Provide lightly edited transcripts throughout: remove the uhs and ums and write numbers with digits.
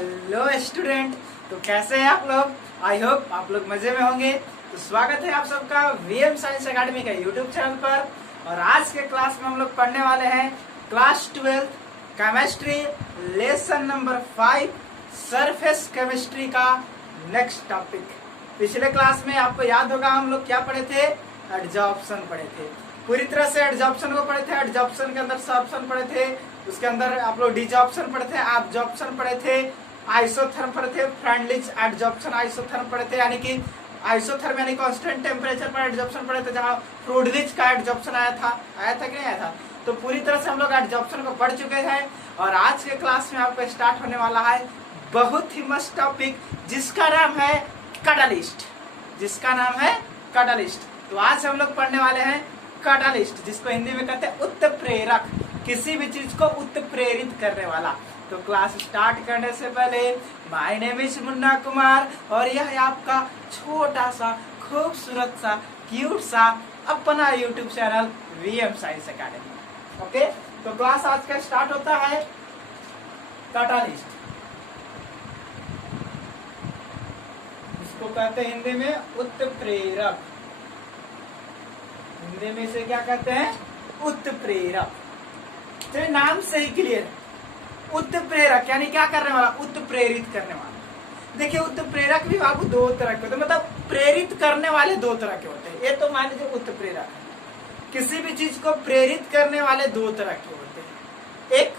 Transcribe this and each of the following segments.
Hello student, तो कैसे हैं आप लोग। आई होप आप लोग मजे में होंगे। तो स्वागत है आप सबका वीएम साइंस एकेडमी का यूट्यूब चैनल पर। और आज के क्लास में हम लोग पढ़ने वाले हैं class 12 chemistry lesson number 5 surface chemistry का नेक्स्ट टॉपिक। पिछले क्लास में आपको याद होगा हम लोग क्या पढ़े थे, एडजॉर्प्शन पढ़े थे। पूरी तरह से एडजॉर्प्शन को पढ़े थे। एडजॉर्प्शन के अंदर सॉर्प्शन पढ़े थे, उसके अंदर आप लोग डिजॉर्प्शन पढ़े थे, एब्जॉर्प्शन पढ़े थे, आइसोथर्म पढ़े थे, फ्रेंडलिच एडजॉर्प्शन आइसोथर्म पढ़े थे, यानी कि आइसोथर्म यानी कांस्टेंट टेम्परेचर पर एडजॉर्प्शन पढ़े थे, जहां फ्रूडलिच का एडजॉर्प्शन आया था कि नहीं आया था। तो पूरी तरह से हम लोग एडजॉर्प्शन को पढ़ चुके हैं। और आज के क्लास में आपको स्टार्ट होने वाला है बहुत ही मस्त टॉपिक जिसका नाम है कैटालिस्ट। जिसका नाम है कैटालिस्ट। तो आज हम लोग पढ़ने वाले हैं कैटालिस्ट, जिसको हिंदी में कहते हैं उत्प्रेरक, किसी भी चीज को उत्प्रेरित करने वाला। तो क्लास स्टार्ट करने से पहले my name is Munna Kumar और यह है आपका छोटा सा खूबसूरत सा क्यूट सा अपना YouTube channel VM science academy. Okay, तो क्लास आज का स्टार्ट होता है कैटालिस्ट। इसको कहते हैं हिंदी में उत्प्रेरक। हिंदी में इसे क्या कहते हैं, उत्प्रेरक। तो नाम से ही क्लियर है, उत्प्रेरक यानी क्या करने वाला, उत्प्रेरित करने वाला। देखिए उत्प्रेरक भी बाबू दो तरह के होते हैं, मतलब प्रेरित करने वाले दो तरह के होते हैं। ये तो मान लीजिए उत्प्रेरक है, किसी भी चीज को प्रेरित करने वाले दो तरह के होते हैं। एक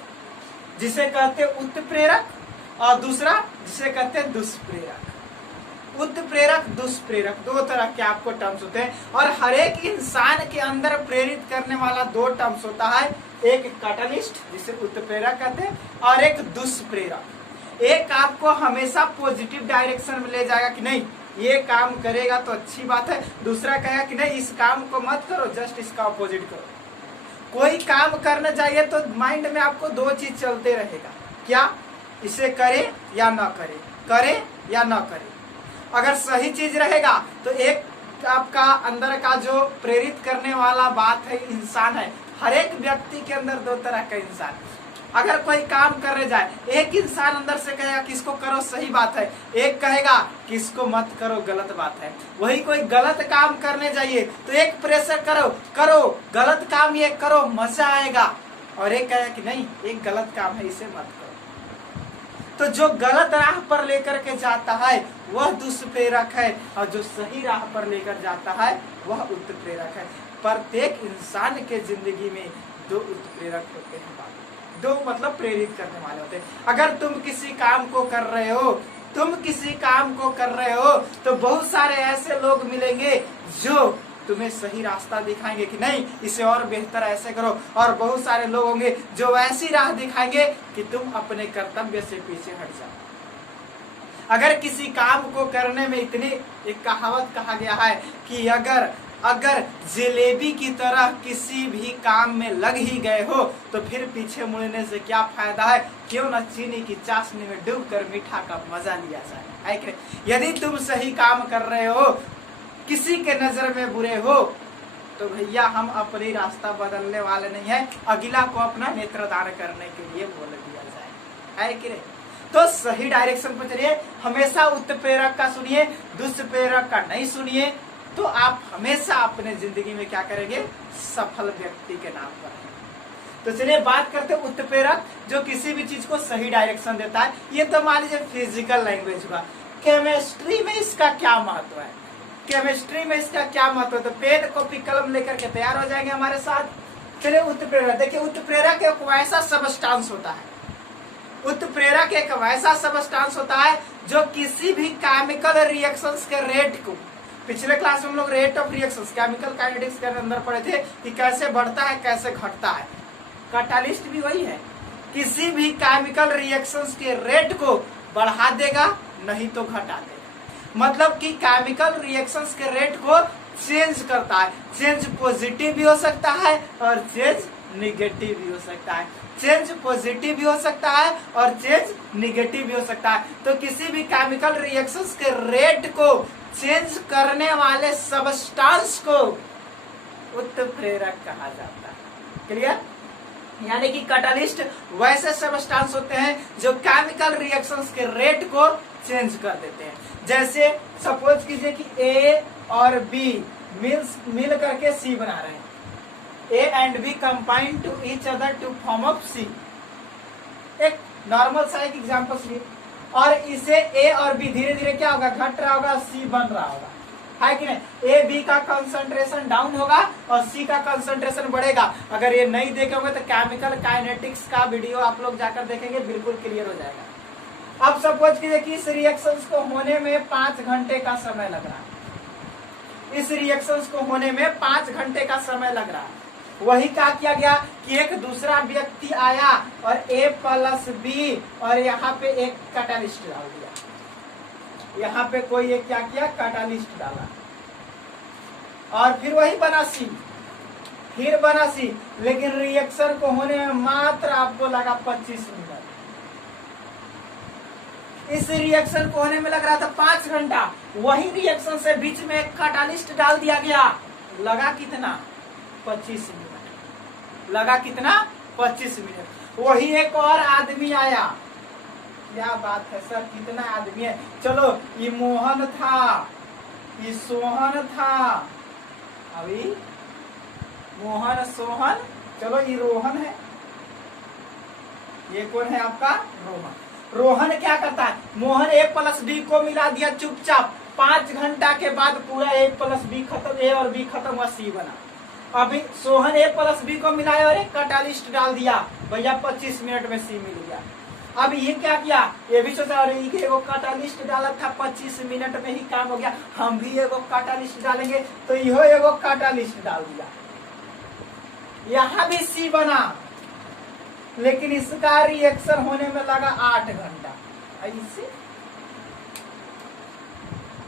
जिसे कहते हैं उत्प्रेरक और दूसरा जिसे कहते हैं दुष्प्रेरक। उत्प्रेरक दुष्प्रेरक दो तरह के आपको टर्म्स होते हैं। और हर एक इंसान के अंदर प्रेरित करने वाला दो टर्म्स होता है, एक कैटालिस्ट जिसे उत्प्रेरक कहते हैं और एक दुष्प्रेरक। एक आपको हमेशा पॉजिटिव डायरेक्शन में ले जाएगा कि नहीं ये काम करेगा तो अच्छी बात है, दूसरा कहेगा कि नहीं इस काम को मत करो, जस्ट इसका अपोजिट करो। कोई काम करना चाहिए तो माइंड में आपको दो चीज चलते रहेगा, क्या इसे करे या ना करे, करे या ना करे। अगर सही चीज रहेगा तो एक आपका अंदर का जो प्रेरित करने वाला बात है इंसान है, हर एक व्यक्ति के अंदर दो तरह का इंसान। अगर कोई काम करने जाए, एक इंसान अंदर से कहेगा कि इसको करो सही बात है, एक कहेगा कि इसको मत करो गलत बात है। वही कोई गलत काम करने जाइए तो एक प्रेशर करो करो गलत काम ये करो मजा आएगा, और एक कहेगा कि नहीं एक गलत काम है इसे मत करो। तो जो गलत राह पर लेकर के जाता है वह दुष्प्रेरक है, और जो सही राह पर लेकर जाता है वह उत्प्रेरक है। प्रत्येक इंसान के जिंदगी में दो उत्प्रेरक होते हैं, दो मतलब प्रेरित करने वाले होते हैं। अगर तुम किसी काम को कर रहे हो, तो बहुत सारे ऐसे लोग मिलेंगे जो तुम्हें सही रास्ता दिखाएंगे कि नहीं इसे और बेहतर ऐसे करो, और बहुत सारे लोग होंगे जो ऐसी राह दिखाएंगे कि तुम अपने कर्तव्य से पीछे हट जाओ। अगर किसी काम को करने में इतनी एक कहावत कहा गया है कि अगर जलेबी की तरह किसी भी काम में लग ही गए हो तो फिर पीछे मुड़ने से क्या फायदा है, क्यों न चीनी की चाशनी में डूबकर मीठा का मजा लिया जाए, है कि नहीं। यदि तुम सही काम कर रहे हो, किसी के नजर में बुरे हो, तो भैया हम अपनी रास्ता बदलने वाले नहीं है, अगला को अपना नेत्रदान करने के लिए बोल दिया जाए, है कि नहीं। तो सही डायरेक्शन पर चलिए, हमेशा उत्प्रेरक का सुनिए, दुष्प्रेरक का नहीं सुनिए, तो आप हमेशा अपने जिंदगी में क्या करेंगे, सफल व्यक्ति के नाम पर। तो चलिए बात करते हैं उत्प्रेरक, जो किसी भी चीज को सही डायरेक्शन देता है। ये तो मान लीजिए फिजिकल लैंग्वेज हुआ। केमिस्ट्री में इसका क्या महत्व है, केमिस्ट्री में इसका क्या महत्व है, तो पेन कॉपी कलम लेकर के तैयार हो जाएंगे हमारे साथ। चलिए उत्प्रेरक देखिए, उत्प्रेरक एक वैसा सबस्टांस होता है, उत्प्रेरक एक वैसा सबस्टांस होता है जो किसी भी केमिकल रिएक्शंस के रेट को, पिछले क्लास में हम लोग rate of reactions chemical kinetics के अंदर पढ़े थे कि कैसे बढ़ता है कैसे घटता है। कैटालिस्ट भी वही है, किसी भी केमिकल रिएक्शंस के रेट को बढ़ा देगा नहीं तो घटा देगा। मतलब कि केमिकल रिएक्शंस के रेट को चेंज करता है। चेंज पॉजिटिव भी हो सकता है और चेंज निगेटिव भी हो सकता है, चेंज पॉजिटिव भी हो सकता है और चेंज निगेटिव भी हो सकता है। तो किसी भी केमिकल रिएक्शंस के रेट को चेंज करने वाले सबस्टांस को उत्प्रेरक कहा जाता है। क्लियर। यानी कि कैटालिस्ट वैसे सबस्टांस होते हैं जो केमिकल रिएक्शंस के रेट को चेंज कर देते हैं। जैसे सपोज कीजिए कि ए और बी मिल करके सी बना रहे हैं, A and B combine to each other to form of C. एक नॉर्मल सा एक एग्जांपल लिए, और इसे ए और बी धीरे धीरे क्या होगा, घट रहा होगा, सी बन रहा होगा, है कि नहीं। ए बी का कंसंट्रेशन डाउन होगा और सी का कंसंट्रेशन बढ़ेगा। अगर ये नहीं देखे होंगे तो केमिकल काइनेटिक्स का वीडियो आप लोग जाकर देखेंगे, बिल्कुल क्लियर हो जाएगा। अब सपोज कीजिए कि इस रिएक्शंस को होने में 5 घंटे का समय लग रहा है, इस रिएक्शंस को होने में 5 घंटे का समय लग रहा है। वही क्या किया गया कि एक दूसरा व्यक्ति आया और ए प्लस बी और यहाँ पे एक कैटालिस्ट डाल दिया, यहाँ पे कोई एक क्या किया, कैटालिस्ट डाला, और फिर वही बना सी, फिर बना सी, लेकिन रिएक्शन को होने में मात्र आपको लगा 25 मिनट। इस रिएक्शन को होने में लग रहा था 5 घंटा, वही रिएक्शन से बीच में एक कैटालिस्ट डाल दिया गया, लगा कितना, 25 मिनट। लगा कितना, 25 मिनट। वही एक और आदमी आया, क्या बात है सर, कितना आदमी है, चलो ये मोहन था, ये सोहन था, अभी मोहन सोहन, चलो ये रोहन है, ये कौन है आपका, रोहन। रोहन क्या करता है, मोहन ए प्लस बी को मिला दिया चुपचाप, 5 घंटा के बाद पूरा ए प्लस बी खत्म, ए और बी खत्म हुआ, सी बना। अभी सोहन ए प्लस बी को मिलाया और एक कैटालिस्ट डाल दिया, भैया 25 मिनट में सी मिल गया। अब ये क्या किया, ये भी सोचा अरे एगो कैटालिस्ट डाला था, 25 मिनट में ही काम हो गया, हम भी एगो कैटालिस्ट डालेंगे, तो यो एगो कैटालिस्ट डाल दिया, यहाँ भी सी बना, लेकिन इसका रिएक्शन होने में लगा 8 घंटा। ऐसे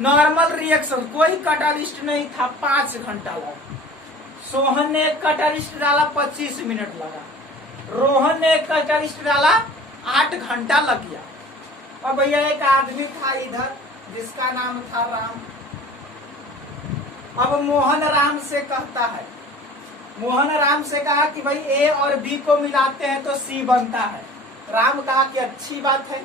नॉर्मल रिएक्शन, कोई कैटालिस्ट नहीं था, 5 घंटा लगा। सोहन ने एक कैटालिस्ट डाला, 25 मिनट लगा। रोहन ने एक कैटालिस्ट डाला, 8 घंटा लग गया। और भैया एक आदमी था इधर जिसका नाम था राम। अब मोहन राम से कहता है, मोहन राम से कहा कि भाई ए और बी को मिलाते हैं तो सी बनता है। राम कहा कि अच्छी बात है।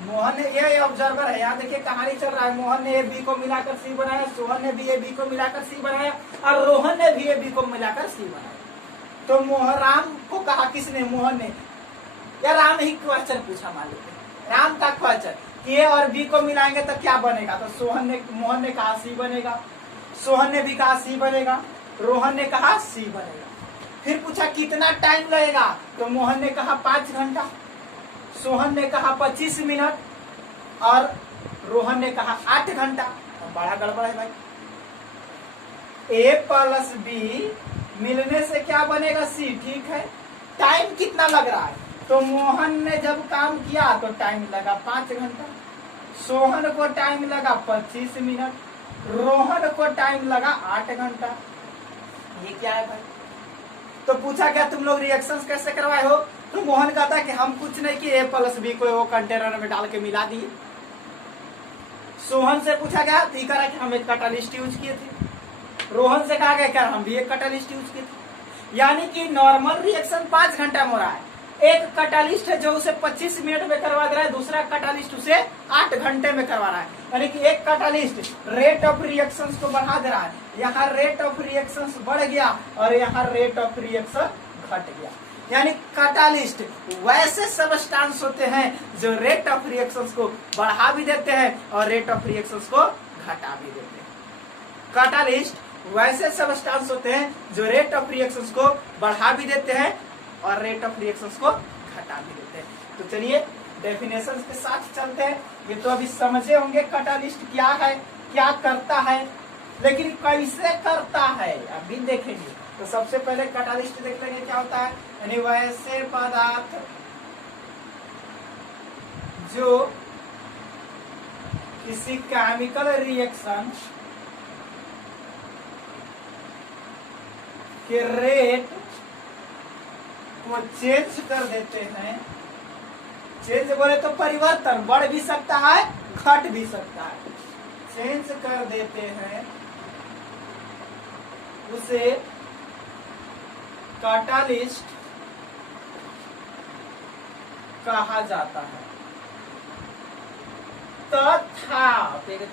मोहन ने, ये ऑब्जर्वर है, यहाँ देखिए कहानी चल रहा है, मोहन ने ए बी को मिलाकर सी बनाया, सोहन ने भी ए बी को मिलाकर सी बनाया, और रोहन ने भी ए बी को मिलाकर सी बनाया। तो मोहन राम को कहा, किसने, मोहन ने, या राम ही क्वेश्चन पूछा, मान लीजिए राम का क्वेश्चन कि ए और बी को मिलाएंगे तो क्या बनेगा, तो मोहन ने कहा सी बनेगा, सोहन ने भी कहा सी बनेगा, रोहन ने कहा सी बनेगा। फिर पूछा कितना टाइम लगेगा, तो मोहन ने कहा 5 घंटा, सोहन ने कहा 25 मिनट, और रोहन ने कहा 8 घंटा। बड़ा गड़बड़ है भाई, ए प्लस बी मिलने से क्या बनेगा, सी, ठीक है। टाइम कितना लग रहा है, तो मोहन ने जब काम किया तो टाइम लगा 5 घंटा, सोहन को टाइम लगा 25 मिनट, रोहन को टाइम लगा 8 घंटा। ये क्या है भाई, तो पूछा क्या तुम लोग रिएक्शंस कैसे करवाए हो, तो मोहन कहता है कि हम कुछ नहीं किए, ए प्लस बी को वो कंटेनर में डाल के मिला दिए। सोहन से पूछा गया तो कह रहा कि हम एक कैटालिस्ट यूज किए थे। रोहन से कहा गया क्या, हम भी एक कैटालिस्ट यूज किए थे। यानी कि नॉर्मल रिएक्शन 5 घंटा में हो रहा है, एक कैटालिस्ट है जो उसे 25 मिनट में करवा दे रहा है, दूसरा कैटालिस्ट उसे 8 घंटे में करवा रहा है। यानी कि एक कैटालिस्ट रेट ऑफ रिएक्शंस को बढ़ा दे रहा है, यहाँ रेट ऑफ रिएक्शंस बढ़ गया और यहाँ रेट ऑफ रिएक्शन घट गया। यानी कैटालिस्ट वैसे सबस्टांस होते हैं जो रेट ऑफ रिएक्शंस को बढ़ा भी देते हैं और रेट ऑफ रिएक्शंस को घटा भी देते हैं। कैटालिस्ट वैसे सबस्टांस होते हैं जो रेट ऑफ रिएक्शंस को बढ़ा भी देते हैं और रेट ऑफ रिएक्शंस को घटा भी देते हैं। तो चलिए डेफिनेशन के साथ चलते हैं। ये तो अभी समझे होंगे कैटालिस्ट क्या है, क्या करता है, लेकिन कैसे करता है अभी देखेंगे। तो सबसे पहले कैटालिस्ट देख लेंगे क्या होता है। यानी वैसे पदार्थ जो किसी केमिकल रिएक्शन के रेट को चेंज कर देते हैं। चेंज बोले तो परिवर्तन, बढ़ भी सकता है घट भी सकता है। चेंज कर देते हैं उसे कैटालिस्ट कहा जाता है। तथा,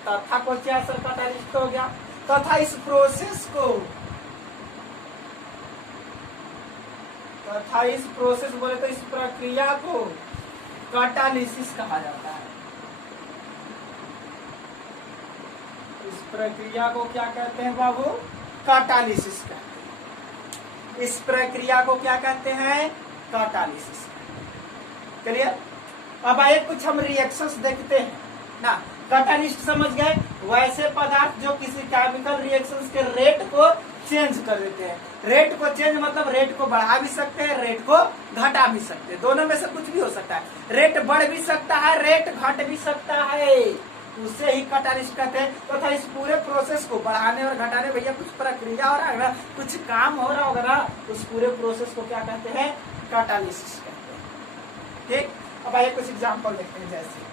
तथा को क्या सर कैटालिस्ट हो गया, तथा इस प्रोसेस को, तथा इस प्रोसेस बोले तो इस प्रक्रिया को कैटालिसिस कहा जाता है। इस प्रक्रिया को क्या कहते हैं बाबू, कैटालिसिस कहते हैं। इस प्रक्रिया को क्या कहते हैं, कैटालिसिस। क्लियर। अब आइए कुछ हम रिएक्शंस देखते हैं ना। कैटालिस्ट समझ गए, वैसे पदार्थ जो किसी केमिकल रिएक्शंस के रेट को चेंज कर देते हैं। रेट को चेंज मतलब रेट को बढ़ा भी सकते हैं, रेट को घटा भी सकते हैं, दोनों में से कुछ भी हो सकता है। रेट बढ़ भी सकता है, रेट घट भी सकता है, उसे ही कैटालिस्ट कहते हैं। तो था इस पूरे प्रोसेस को बढ़ाने और घटाने, भैया कुछ प्रक्रिया हो रहा है ना, कुछ काम हो रहा होगा ना, उस पूरे प्रोसेस को क्या कहते हैं, कैटालिसिस कहते हैं। ठीक। अब आइए कुछ एग्जाम्पल देखते हैं। जैसे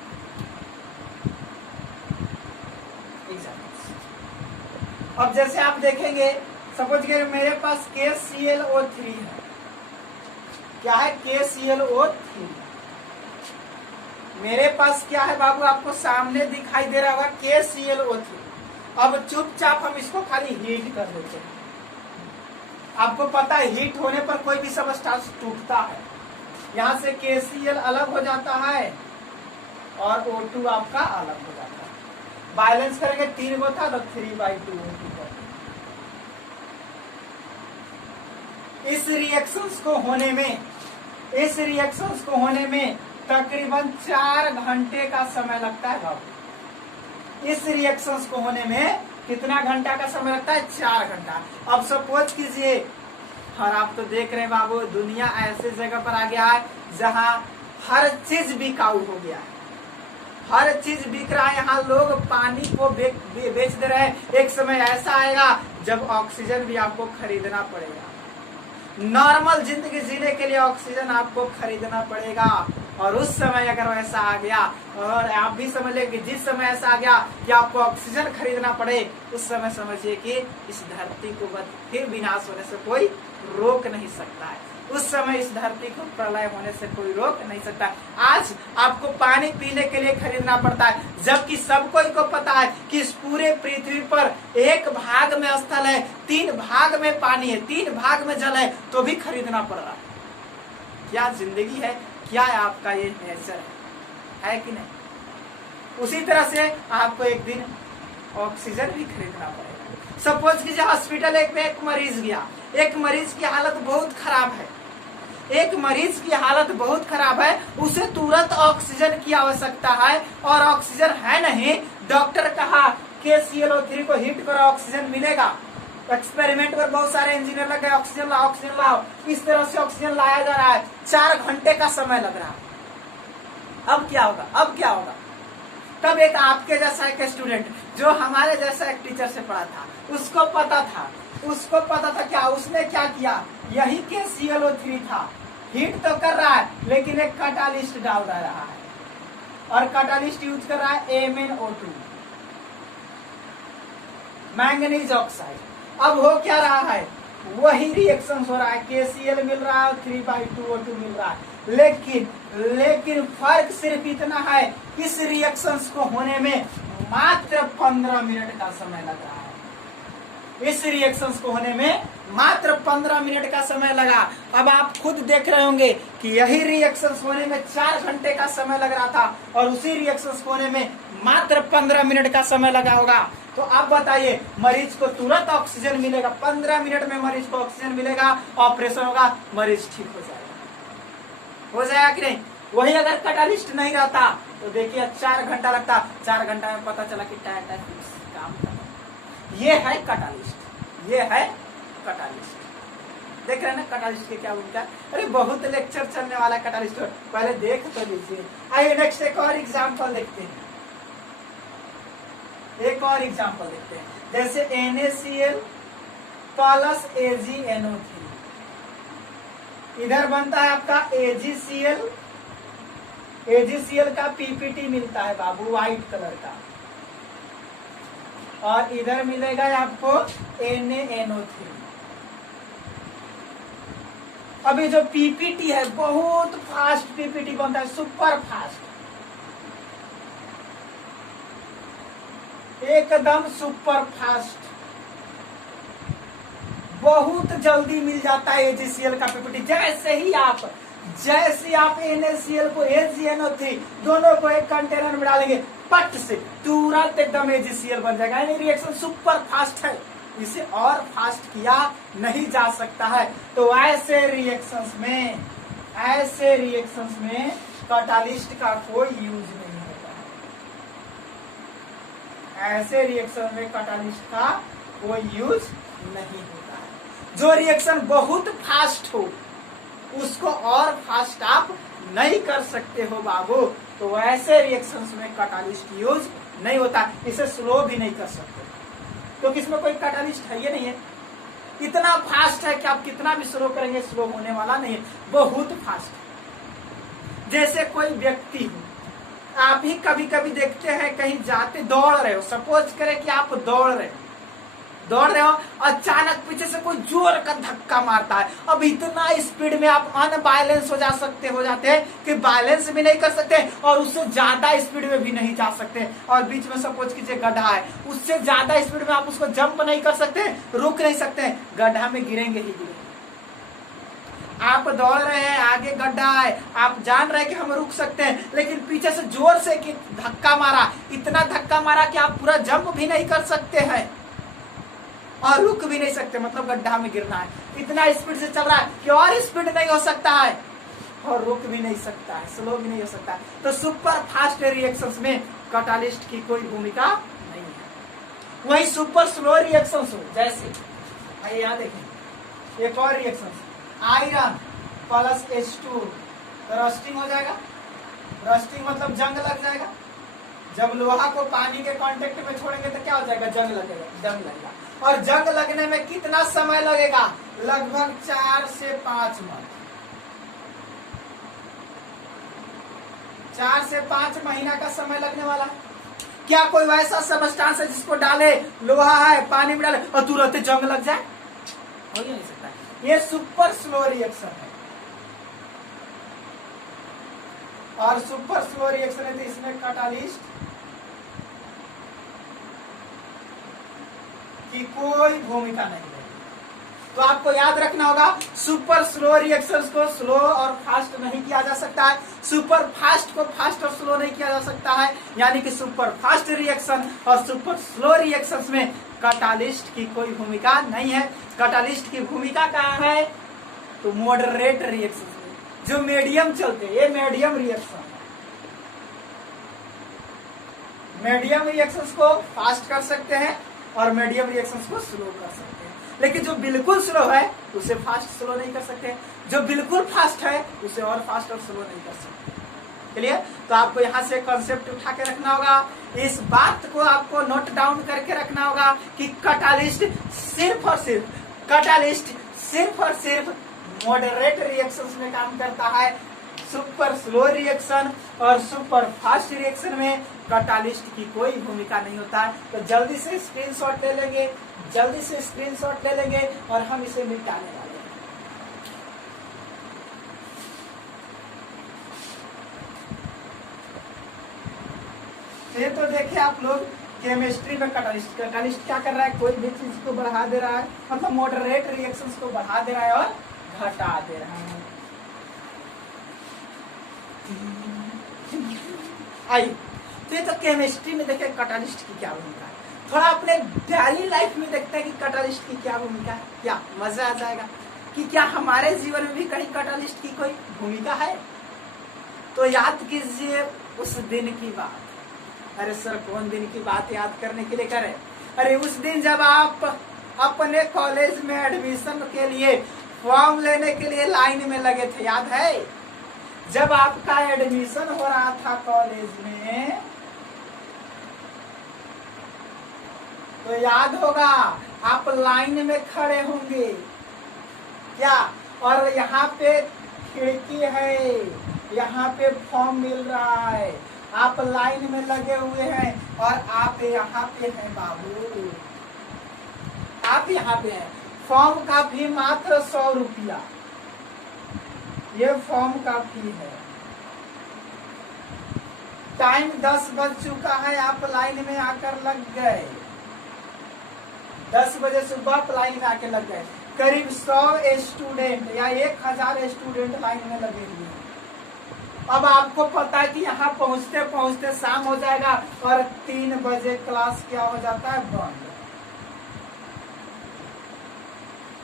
अब जैसे आप देखेंगे, सपोज के मेरे पास KClO3 है। क्या है, KClO3। मेरे पास क्या है बाबू, आपको सामने दिखाई दे रहा होगा KClO3। अब चुपचाप हम इसको खाली हीट कर देते हैं। आपको पता है हीट होने पर कोई भी सबस्टेंस टूटता है। यहाँ से KCl अलग हो जाता है और O2 आपका अलग हो जाता है। बैलेंस करेंगे, 3 गो था तो 3/2 O2 कर। इस रिएक्शंस को होने में तकरीबन 4 घंटे का समय लगता है बाबू। इस रिएक्शंस को होने में कितना घंटा का समय लगता है, 4 घंटा। अब सपोज कीजिए, और आप तो देख रहे हैं बाबू, दुनिया ऐसे जगह पर आ गया है जहां हर चीज बिकाऊ हो गया है, हर चीज बिक रहा है। यहाँ लोग पानी को बेच दे रहे हैं। एक समय ऐसा आएगा जब ऑक्सीजन भी आपको खरीदना पड़ेगा। नॉर्मल जिंदगी जीने के लिए ऑक्सीजन आपको खरीदना पड़ेगा। और उस समय अगर वैसा आ गया, और आप भी समझ लें कि जिस समय ऐसा आ गया कि आपको ऑक्सीजन खरीदना पड़े, उस समय समझिए कि इस धरती को फिर विनाश होने से कोई रोक नहीं सकता है। उस समय इस धरती को प्रलय होने से कोई रोक नहीं सकता। आज आपको पानी पीने के लिए खरीदना पड़ता है, जबकि सबको को पता है कि इस पूरे पृथ्वी पर 1 भाग में स्थल है, 3 भाग में पानी है, 3 भाग में जल है, तो भी खरीदना पड़ रहा है। क्या जिंदगी है, क्या है आपका ये नेचर है कि नहीं। उसी तरह से आपको एक दिन ऑक्सीजन भी खरीदना पड़ेगा। सपोज कीजिए हॉस्पिटल एक मरीज गया, एक मरीज की हालत बहुत खराब है, एक मरीज की हालत बहुत खराब है, उसे तुरंत ऑक्सीजन की आवश्यकता है और ऑक्सीजन है नहीं। डॉक्टर कहा KClO3 को हीट करो, ऑक्सीजन मिलेगा। एक्सपेरिमेंट पर बहुत सारे इंजीनियर लग गए, ऑक्सीजन लाओ, ऑक्सीजन लाओ। इस तरह से ऑक्सीजन लाया जा रहा है, 4 घंटे का समय लग रहा है। अब क्या होगा, अब क्या होगा। तब एक आपके जैसा एक स्टूडेंट जो हमारे जैसा एक टीचर से पढ़ा था, उसको पता था क्या, उसने क्या किया, यही KClO3 था, हीट तो कर रहा है लेकिन एक कैटालिस्ट डाल रहा है, और कैटालिस्ट यूज कर रहा है MnO2, मैंगनीज ऑक्साइड। अब हो क्या रहा है, वही रिएक्शन हो रहा है, KCl मिल रहा है, 3/2 O2 मिल रहा है। लेकिन फर्क सिर्फ इतना है, इस रिएक्शंस को होने में मात्र 15 मिनट का समय लग रहा है। इस रिएक्शंस को होने में मात्र 15 मिनट का समय लगा। अब आप खुद देख रहे होंगे कि यही रिएक्शंस होने में 4 घंटे का समय लग रहा था, और उसी रिएक्शंस होने में मात्र 15 मिनट का समय लगा होगा। तो आप बताइए, मरीज को तुरंत ऑक्सीजन मिलेगा, 15 मिनट में मरीज को ऑक्सीजन मिलेगा, ऑपरेशन होगा, मरीज ठीक हो जाएगा कि नहीं। वही अगर कैटालिस्ट नहीं रहता तो देखिए 4 घंटा लगता, 4 घंटा में पता चला कि टायर काम कर। ये है कैटालिस्ट, ये है कैटालिस्ट। देख रहे हैं ना कैटालिस्ट के क्या भूमिका। अरे बहुत लेक्चर चलने वाला कैटालिस्ट, पहले देख तो लीजिए। आइए नेक्स्ट एक और एग्जाम्पल देखते हैं, एक और एग्जाम्पल देखते हैं। जैसे NaCl प्लस AgNO3, इधर बनता है आपका AgCl का PPT मिलता है बाबू व्हाइट कलर का, और इधर मिलेगा आपको NaNO3। अभी जो पीपीटी है बहुत फास्ट पीपीटी बनता है, सुपर फास्ट, एकदम सुपर फास्ट, बहुत जल्दी मिल जाता है एजीसीएल का पीपीटी। जैसे ही आप NaCl को HNO3 दोनों को एक कंटेनर में डालेंगे, पट से तुरंत एकदम एजीसीएल बन जाएगा। यानी रिएक्शन सुपर फास्ट है, इसे और फास्ट किया नहीं जा सकता है। तो ऐसे रिएक्शंस में कैटालिस्ट का कोई यूज नहीं होता है। ऐसे रिएक्शन में कैटालिस्ट का कोई यूज नहीं होता है। जो रिएक्शन बहुत फास्ट हो उसको और फास्ट आप नहीं कर सकते हो बाबू, तो ऐसे रिएक्शंस में कैटालिस्ट यूज नहीं होता। इसे स्लो भी नहीं कर सकते क्योंकि इसमें कोई कैटालिस्ट है, ये नहीं है। इतना फास्ट है कि आप कितना भी स्लो करेंगे स्लो होने वाला नहीं है, बहुत फास्ट है। जैसे कोई व्यक्ति हो, आप ही कभी कभी देखते हैं कहीं जाते दौड़ रहे हो, सपोज करें कि आप दौड़ रहे हो, अचानक पीछे से कोई जोर का धक्का मारता है। अब इतना स्पीड में आप अनबैलेंस हो जाते हैं कि बैलेंस भी नहीं कर सकते और उससे ज्यादा स्पीड में भी नहीं जा सकते। और बीच में सपोज कीजिए गड्ढा है, उससे ज्यादा स्पीड में आप उसको जंप नहीं कर सकते, रुक नहीं सकते, गड्ढा में गिरेंगे ही गिरेंगे। आप दौड़ रहे हैं, आगे गड्ढा है, आप जान रहे हैं कि हम रुक सकते हैं, लेकिन पीछे से जोर से धक्का मारा, इतना धक्का मारा कि आप पूरा जंप भी नहीं कर सकते हैं और रुक भी नहीं सकते, मतलब गड्ढा में गिरना है। इतना स्पीड से चल रहा है कि और स्पीड नहीं हो सकता है और रुक भी नहीं सकता है, स्लो भी नहीं हो सकता है। तो सुपर फास्ट रिएक्शंस में कैटालिस्ट की कोई भूमिका नहीं है। वही सुपर स्लो रिएक्शंस हो, जैसे यहाँ देखें एक और रिएक्शन, आयरन प्लस H2, तो रस्टिंग हो जाएगा। रस्टिंग मतलब जंग लग जाएगा। जब लोहा को पानी के कांटेक्ट में छोड़ेंगे तो क्या हो जाएगा, जंग लगेगा। और जंग लगने में कितना समय लगेगा, लगभग 4 से 5 मंथ, 4 से 5 महीना का समय लगने वाला है। क्या कोई वैसा सबस्टांस है जिसको डाले, लोहा है पानी में डाले और तुरंत जंग लग जाए? हो ही नहीं सकता। ये सुपर स्लो रिएक्शन है और सुपर स्लो रिएक्शन है तो इसमें कैटालिस्ट की कोई भूमिका नहीं है। तो आपको याद रखना होगा, सुपर स्लो रिएक्शंस को स्लो और फास्ट नहीं किया जा सकता है, सुपर फास्ट को फास्ट और स्लो नहीं किया जा सकता है। यानी कि सुपर फास्ट रिएक्शन और सुपर स्लो रिएक्शंस में कैटालिस्ट की कोई भूमिका नहीं है। कैटालिस्ट की भूमिका कहाँ है, तो मॉडरेट रिएक्शन में जो मीडियम चलते हैं, ये मीडियम रिएक्शन, मीडियम रिएक्शंस को फास्ट कर सकते हैं और मीडियम रिएक्शंस को स्लो कर सकते हैं। लेकिन जो बिल्कुल स्लो है उसे फास्ट स्लो नहीं कर सकते, जो बिल्कुल फास्ट है उसे और फास्ट और स्लो नहीं कर सकते। क्लियर? तो आपको यहाँ से कॉन्सेप्ट उठा के रखना होगा, इस बात को आपको नोट डाउन करके रखना होगा कि कैटालिस्ट सिर्फ और सिर्फ मॉडरेट रिएक्शंस में काम करता है। सुपर स्लो रिएक्शन और सुपर फास्ट रिएक्शन में कैटालिस्ट की कोई भूमिका नहीं होता है। तो जल्दी से स्क्रीनशॉट ले लेंगे और हम इसे मिटाने वाले हैं। ये तो देखिए आप लोग केमिस्ट्री में कैटालिस्ट क्या कर रहा है, कोई भी चीज को बढ़ा दे रहा है, मतलब मॉडरेट रिएक्शंस को बढ़ा दे रहा है और घटा दे रहा है। आइए, तो ये तो केमिस्ट्री में देखें कैटालिस्ट की क्या भूमिका है। थोड़ा अपने डेली लाइफ में देखते हैं कि कैटालिस्ट की क्या भूमिका है, क्या मजा आ जाएगा कि क्या हमारे जीवन में भी कहीं कैटालिस्ट की कोई भूमिका है। तो याद कीजिए उस दिन की बात। अरे सर कौन दिन की बात याद करने के लिए करें? अरे उस दिन जब आप अपने कॉलेज में एडमिशन के लिए फॉर्म लेने के लिए लाइन में लगे थे, याद है? जब आपका एडमिशन हो रहा था कॉलेज में, तो याद होगा आप लाइन में खड़े होंगे क्या, और यहाँ पे खिड़की है, यहाँ पे फॉर्म मिल रहा है, आप लाइन में लगे हुए हैं और आप यहाँ पे हैं बाबू, आप यहाँ पे हैं। फॉर्म का भी मात्र 100 रुपया, ये फॉर्म का फी है। टाइम 10 बज चुका है, आप लाइन में आकर लग गए। 10 बजे सुबह आप लाइन में आकर लग गए। करीब 100 स्टूडेंट या 1000 स्टूडेंट लाइन में लगे हुए हैं। अब आपको पता है कि यहाँ पहुंचते पहुंचते शाम हो जाएगा और 3 बजे क्लास क्या हो जाता है, बंद।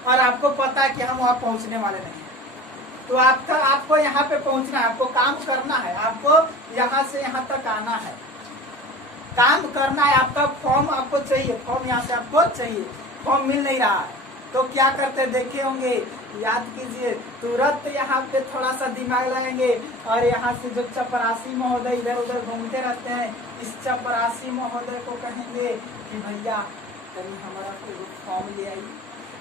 और आपको पता है कि हम वहां पहुंचने वाले नहीं हैं। तो आपको यहाँ पे पहुंचना है, आपको काम करना है, आपको यहाँ से यहाँ तक आना है, काम करना है। आपका फॉर्म आपको चाहिए, फॉर्म यहाँ से आपको चाहिए, फॉर्म मिल नहीं रहा है तो क्या करते देखे होंगे, याद कीजिए। तुरंत यहाँ पे थोड़ा सा दिमाग लगाएंगे और यहाँ से जो चपरासी महोदय इधर उधर घूमते रहते हैं, इस चपरासी महोदय को कहेंगे कि भैया कहीं हमारा फॉर्म ले आइए।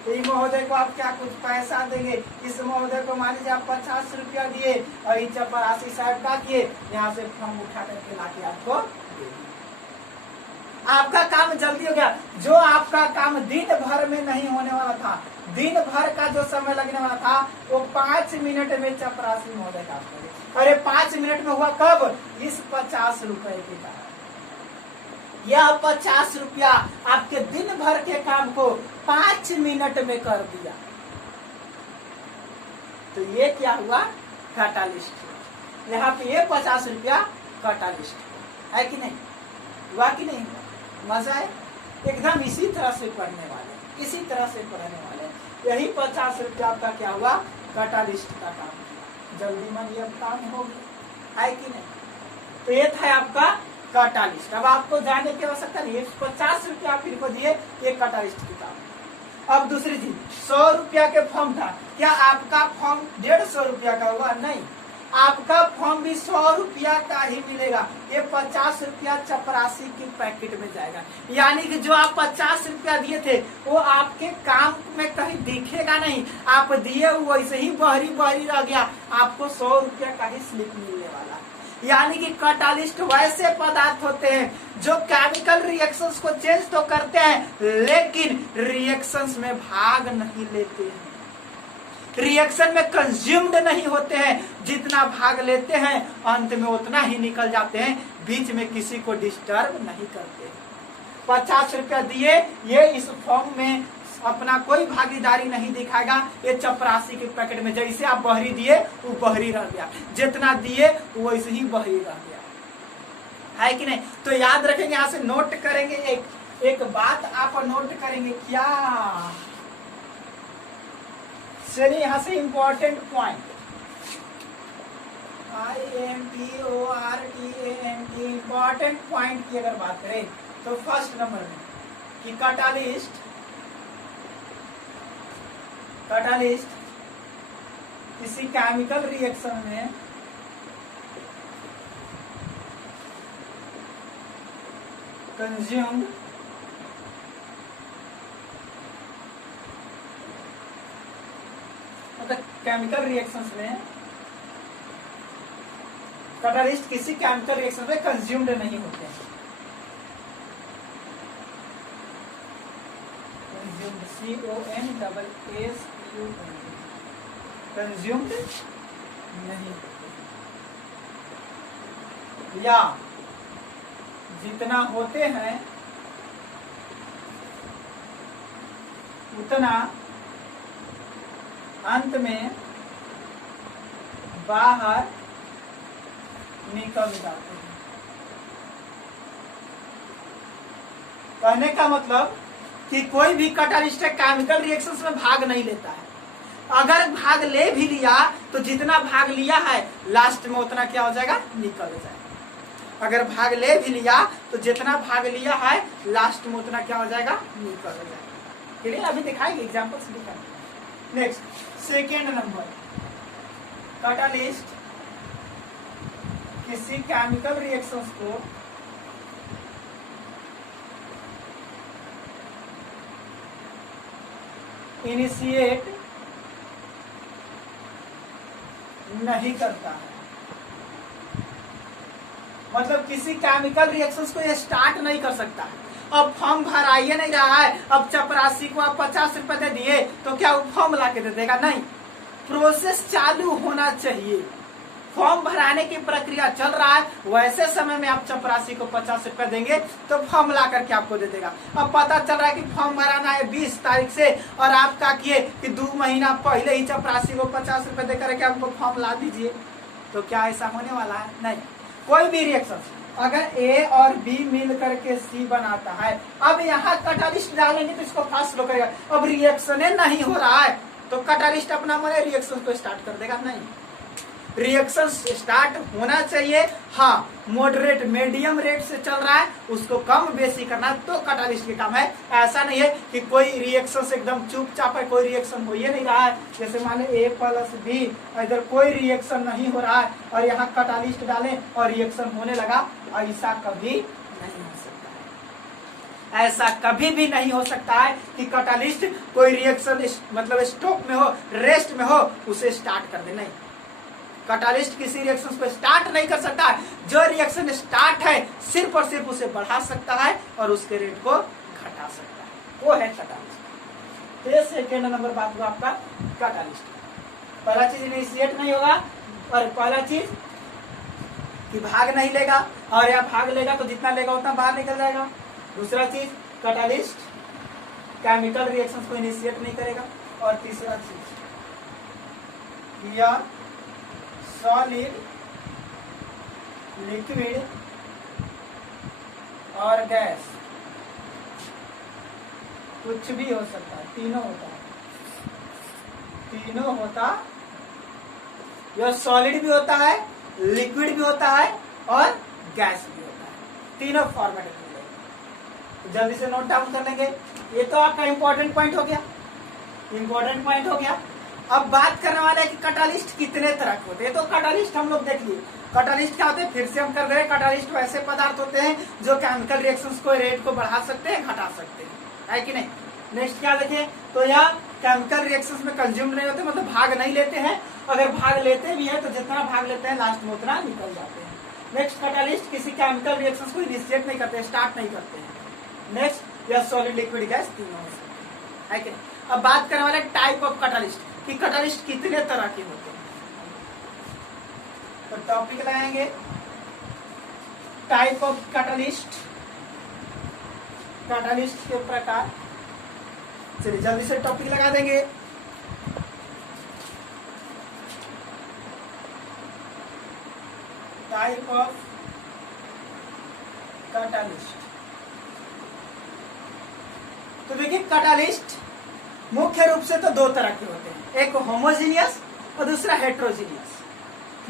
तो इस महोदय को आप क्या कुछ पैसा देंगे, इस महोदय को मान लीजिए आप 50 रुपया दिए और इस चपरासी साहब का किए, यहाँ से फॉर्म उठा करके लाके आपको आपका काम जल्दी हो गया। जो आपका काम दिन भर में नहीं होने वाला था, दिन भर का जो समय लगने वाला था, वो 5 मिनट में चपरासी महोदय काम करे। अरे 5 मिनट में हुआ कब, इस 50 रुपए के कारण। यह 50 रुपया आपके दिन भर के काम को 5 मिनट में कर दिया। तो ये क्या हुआ, कैटालिस्ट। यहाँ पे ये 50 रुपया कैटालिस्ट है कि नहीं, हुआ कि नहीं, मजा है एकदम। इसी तरह से पढ़ने वाले, इसी तरह से पढ़ने वाले, यही 50 रुपया आपका क्या हुआ, कैटालिस्ट का काम। जल्दी मन ये काम हो गया है कि नहीं। तो ये था आपका कैटालिस्ट। अब आपको जाने की आवश्यकता नहीं है, 50 रुपया आप इनको दिए, ये कैटालिस्ट की काम। अब दूसरी चीज, 100 रुपया के फॉर्म था, क्या आपका फॉर्म 150 रुपया का हुआ, नहीं, आपका फॉर्म भी 100 रुपया का ही मिलेगा। ये 50 रुपया चपरासी की पैकेट में जाएगा। यानी कि जो आप 50 रुपया दिए थे वो आपके काम में कहीं दिखेगा नहीं, आप दिए वैसे ही बहरी बहरी रह गया, आपको 100 रुपया का ही स्लिप मिलने वाला। यानी कि कैटालिस्ट वैसे पदार्थ होते हैं जो केमिकल रिएक्शंस को चेंज तो करते हैं लेकिन रिएक्शंस में भाग नहीं लेते हैं, रिएक्शन में कंज्यूम्ड नहीं होते हैं। जितना भाग लेते हैं अंत में उतना ही निकल जाते हैं, बीच में किसी को डिस्टर्ब नहीं करते। 50 रुपया दिए, ये इस फॉर्म में अपना कोई भागीदारी नहीं दिखाएगा। ये चपरासी के पैकेट में जैसे आप बहरी दिए वो बहरी रह गया, जितना दिए वो वैसे ही बहरी रह गया, है कि नहीं। तो याद रखेंगे, यहाँ से नोट करेंगे, एक बात आप नोट करेंगे क्या, चलिए यहाँ से important point, IMPORTANT, important point की अगर बात करें तो फर्स्ट नंबर में कि कैटालिस्ट किसी केमिकल रिएक्शन में कंज्यूम्ड मतलब केमिकल रिएक्शंस में कैटालिस्ट किसी केमिकल रिएक्शन में कंज्यूम्ड नहीं होते हैं। कंज्यूम्ड नहीं होते, या जितना होते हैं उतना अंत में बाहर निकल जाते हैं। कहने का मतलब कि कोई भी कैटालिस्ट केमिकल रिएक्शंस में भाग नहीं लेता है। अगर भाग ले भी लिया तो जितना भाग लिया है लास्ट में उतना क्या हो जाएगा, निकल जाएगा। अगर भाग ले भी लिया तो जितना भाग लिया है लास्ट में उतना क्या हो जाएगा, निकल जाएगा। चलिए अभी दिखाएंगे, एग्जाम्पल से दिखाएंगे। नेक्स्ट, सेकेंड नंबर, कैटालिस्ट किसी केमिकल रिएक्शंस को इनिशिएट नहीं करता है। मतलब किसी केमिकल रिएक्शंस को ये स्टार्ट नहीं कर सकता है। अब फॉर्म भराइए नहीं रहा है, अब चपरासी को आप 50 रुपए दे दिए तो क्या वो फॉर्म ला के दे देगा, नहीं। प्रोसेस चालू होना चाहिए, फॉर्म भराने की प्रक्रिया चल रहा है, वैसे समय में आप चपरासी को 50 रुपए देंगे तो फॉर्म ला करके आपको दे देगा। अब पता चल रहा है कि फॉर्म भराना है 20 तारीख से और आप क्या किए कि 2 महीना पहले ही चपरासी को 50 रुपए देकर के आपको फॉर्म ला दीजिए, तो क्या ऐसा होने वाला है? नहीं। कोई भी रिएक्शन अगर ए और बी मिल करके सी बनाता है, अब यहाँ कैटालिस्ट डालेंगे तो इसको फास्ट स्लो करेगा। अब रिएक्शन नहीं हो रहा है तो कैटालिस्ट अपना मन रिएक्शन को स्टार्ट कर देगा? नहीं, रिएक्शन स्टार्ट होना चाहिए। हाँ, मॉडरेट मीडियम रेट से चल रहा है, उसको कम बेसी करना तो कैटालिस्ट के काम है। ऐसा नहीं है कि कोई रिएक्शन से एकदम चुपचाप है, कोई रिएक्शन हो ही नहीं रहा है, जैसे मान लो ए प्लस बी, इधर कोई रिएक्शन नहीं हो रहा है और यहाँ कैटालिस्ट डालें और रिएक्शन होने लगा, ऐसा कभी नहीं हो सकता है। ऐसा कभी भी नहीं हो सकता है कि कैटालिस्ट कोई रिएक्शन मतलब स्टॉप में हो, रेस्ट में हो, उसे स्टार्ट कर दे। नहीं, कैटालिस्ट किसी रिएक्शन को स्टार्ट नहीं कर सकता। जो रिएक्शन स्टार्ट है सिर्फ और सिर्फ उसे बढ़ा सकता है और उसके रेट को घटा सकता है, वो है कैटालिस्ट। तो ये सेकेंड नंबर बात हुआ आपका कैटालिस्ट। पहला चीज इनिशिएट नहीं होगा और पहला चीज कि भाग नहीं लेगा, और या भाग लेगा तो जितना लेगा उतना बाहर निकल जाएगा। दूसरा चीज कैटालिस्ट केमिकल रिएक्शंस को इनिशिएट नहीं करेगा। और तीसरा चीज या सॉलिड, लिक्विड और गैस, कुछ भी हो सकता है, तीनों होता है, तीनों होता, यह सॉलिड भी होता है, लिक्विड भी होता है और गैस भी होता है, तीनों फॉर्मेट में मिलेगा। जल्दी से नोट डाउन कर लेंगे। ये तो आपका इंपॉर्टेंट पॉइंट हो गया, इंपॉर्टेंट पॉइंट हो गया। अब बात करने वाले हैं कि कैटालिस्ट कितने तरह के होते हैं। तो कैटालिस्ट हम लोग देख लिए, कैटालिस्ट क्या होते हैं, फिर से हम कर दे रहे हैं। कैटालिस्ट ऐसे पदार्थ होते हैं जो केमिकल रिएक्शंस को रेट को बढ़ा सकते हैं, घटा सकते हैं, है कि नहीं। नेक्स्ट क्या देखें, तो यह केमिकल रिएक्शंस में कंज्यूम नहीं होते, मतलब भाग नहीं लेते हैं। अगर भाग लेते भी है तो जितना भाग लेते हैं लास्ट में उतना निकल जाते हैं। नेक्स्ट, कैटालिस्ट किसी केमिकल रिएक्शंस को इनिशिएट नहीं करते, स्टार्ट नहीं करते हैं। नेक्स्ट, यह सॉलिड, लिक्विड, गैस तीनों हो सकते हैं, है कि नहीं। अब बात करने वाले टाइप ऑफ कैटालिस्ट कि कैटालिस्ट कितने तरह के होते हैं। तो टॉपिक लगाएंगे टाइप ऑफ कैटालिस्ट, कैटालिस्ट के प्रकार। चलिए जल्दी से टॉपिक लगा देंगे। Type of catalyst. तो देखिए, कैटालिस्ट मुख्य रूप से तो 2 तरह के होते हैं, एक होमोजीनियस और दूसरा हेट्रोजीनियस।